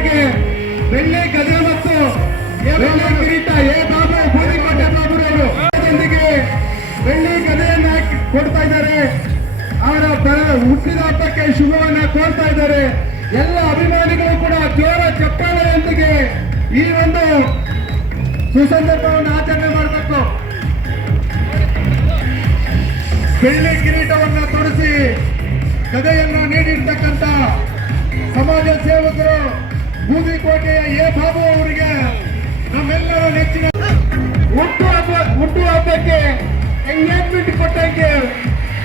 ಶಾಸಕರಿಗೆ ಬೆಳ್ಳಿ ಗದೆ ಮತ್ತು ಕಿರೀಟ ಎ ಬಾಬು ಬೂದಿಕೋಟೆ ಬಾಬುರವರು ಜೊತೆಗೆ ಬೆಳ್ಳಿ ಗದೆಯನ್ನ ಕೊಡ್ತಾ ಇದ್ದಾರೆ. ಅವರ ಹುಟ್ಟಿದ ಹಬ್ಬಕ್ಕೆ ಶುಭವನ್ನ ಕೋರ್ತಾ ಇದ್ದಾರೆ. ಎಲ್ಲ ಅಭಿಮಾನಿಗಳು ಕೂಡ ಜೋರ ಚಪ್ಪಾಳೆಯೊಂದಿಗೆ ಈ ಒಂದು ಸುಸಂದರ್ಭವನ್ನು ಆಚರಣೆ ಮಾಡಬೇಕು. ಬೆಳ್ಳಿ ಕಿರೀಟವನ್ನು ತೊಡಿಸಿ ಗದೆಯನ್ನು ನೀಡಿರ್ತಕ್ಕಂಥ ಬೂದಿಕೋಟೆಯ ಎ ಬಾಬು ಅವರಿಗೆ ನಮ್ಮೆಲ್ಲರ ನೆಚ್ಚಿನ ಹುಟ್ಟು ಹಬ್ಬ ಹುಟ್ಟು ಹಬ್ಬಕ್ಕೆ ಎಂಗೇಜ್ಮೆಂಟ್ ಕೊಟ್ಟಕ್ಕೆ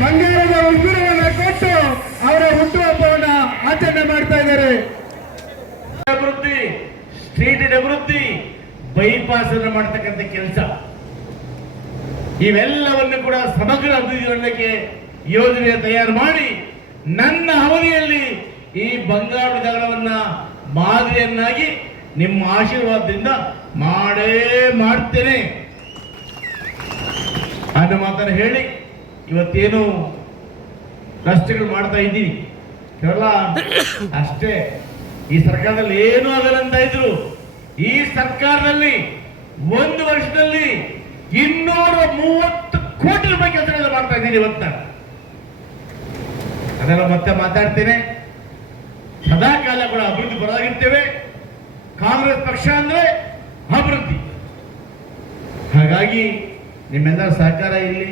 ಬಂಗಾರದ ಉಂಗುರವನ್ನು ಕೊಟ್ಟು ಅವರ ಹುಟ್ಟು ಹಬ್ಬವನ್ನ ಆಚರಣೆ ಮಾಡ್ತಾ ಇದ್ದಾರೆ. ಅಭಿವೃದ್ಧಿ, ಸ್ಟ್ರೀಟಿನ ಅಭಿವೃದ್ಧಿ ಬೈಪಾಸ್ ಅನ್ನು ಮಾಡ್ತಕ್ಕಂಥ ಕೆಲಸ. ಇವೆಲ್ಲವನ್ನು ಕೂಡ ಸಮಗ್ರ ಅಭಿವೃದ್ಧಿ ಮಾಡಲಿಕ್ಕೆ ಯೋಜನೆ ತಯಾರು ಮಾಡಿ ನನ್ನ ಅವಧಿಯಲ್ಲಿ ಈ ಬಂಗಾರದ ನಗರವನ್ನ ಮಾದರಿಯನ್ನಾಗಿ ನಿಮ್ಮ ಆಶೀರ್ವಾದದಿಂದ ಮಾಡೇ ಮಾಡ್ತೇನೆ. ಅನ್ನೋ ಮಾತನ್ನು ಹೇಳಿ, ಇವತ್ತೇನು ರಸ್ತೆಗಳು ಮಾಡ್ತಾ ಇದ್ದೀವಿ. ಕೇವಲ ಅಷ್ಟೇ. ಈ ಸರ್ಕಾರದಲ್ಲಿ ಏನು ಅಂತ ಇದ್ರು. ಈ ಸರ್ಕಾರದಲ್ಲಿ ಒಂದು ವರ್ಷದಲ್ಲಿ ಇನ್ನೂರ ಮೂವತ್ತು ಕೋಟಿ ರೂಪಾಯಿ ಕೆಲಸಗಳನ್ನು ಮಾಡ್ತಾ ಇದ್ದೀನಿ ಇವತ್ತ. ಅದೆಲ್ಲ ಮತ್ತೆ ಮಾತಾಡ್ತೇನೆ. ಸದಾ ಕಾಲ ಕೂಡ ಅಭಿವೃದ್ಧಿ ಪರವಾಗಿರ್ತೇವೆ ಕಾಂಗ್ರೆಸ್ ಪಕ್ಷ ಅಂದ್ರೆ ಅಭಿವೃದ್ಧಿ. ಹಾಗಾಗಿ ನಿಮ್ಮೆಲ್ಲರ ಸಹಕಾರ ಇಲ್ಲಿ.